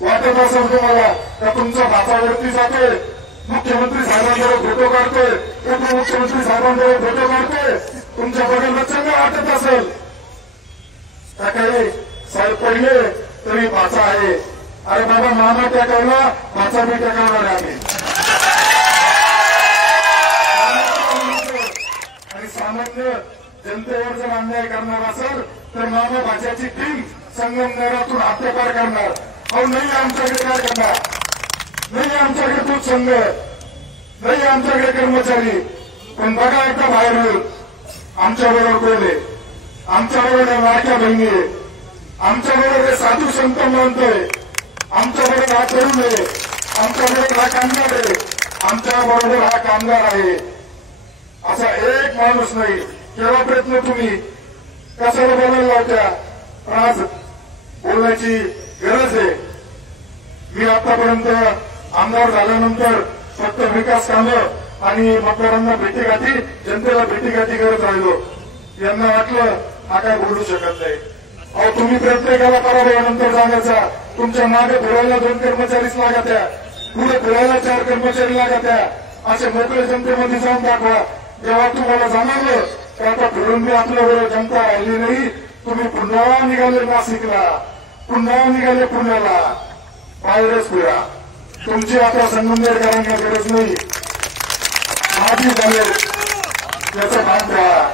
वाटत असेल तुम्हाला का तुमचा भातावरती जातोय, मुख्यमंत्री साहेबांबरोबर फोटो काढतोय, उपमुख्यमंत्री साहेबांबरोबर फोटो काढतोय, तुमच्या बघायला चांगलं वाटत असेल त्या काही साहेब पडले तरी भाचा आहे. अरे बाबा मामा टेकवला, भाचा बी टेकवणार आहे आम्ही. आणि सामान्य जनतेवर जर अन्याय करणार असेल तर मामा भाच्याची टीम संगमनेरातून हद्दपार करणार. अहो नाही आमच्याकडे काय करणार, नाही आमच्याकडे दूध संघ, नाही आमच्याकडे कर्मचारी. पण बघा एकदा बाहेर आमच्याबरोबर कोण आहे, आमच्याबरोबर लाडक्या बहिणी आहे, आमच्याबरोबर हे साधू संत मानतोय, आमच्याबरोबर हा तरुण आहे, आमच्याबरोबर हा कामगार आहे, आमच्याबरोबर हा कामगार आहे. असा एक माणूस नाही. केवढा प्रयत्न तुम्ही कशाला बोलायला लावत्या, पण आज बोलण्याची गरज आहे. मी आतापर्यंत आमदार झाल्यानंतर फक्त विकास कामं आणि मतदारांना भेटीगाठी, जनतेला भेटीगाठी करत राहिलो. यांना वाटलं हा काय बोलू शकत नाही. अहो तुम्ही प्रयत्न केला पराभवानंतर जाण्याचा. तुमच्या मागे फिरायला 2 कर्मचारीच लागत्या, पुढे फिरायला 4 कर्मचारी लागत्या. असे मोकळे जनतेमध्ये जाऊन दाखवा. जेव्हा तुम्हाला जाणवलं तर आता फिरून बी आपल्याबरोबर जनता राहिली नाही, तुम्ही पुन्हा निघाले नाशिकला, पुन्हा निघाले पुण्याला. बाहेरच फिरा. तुमची आता संगमनेरकरांना गरज नाही. माझी झाले त्याचं भान ठेवा.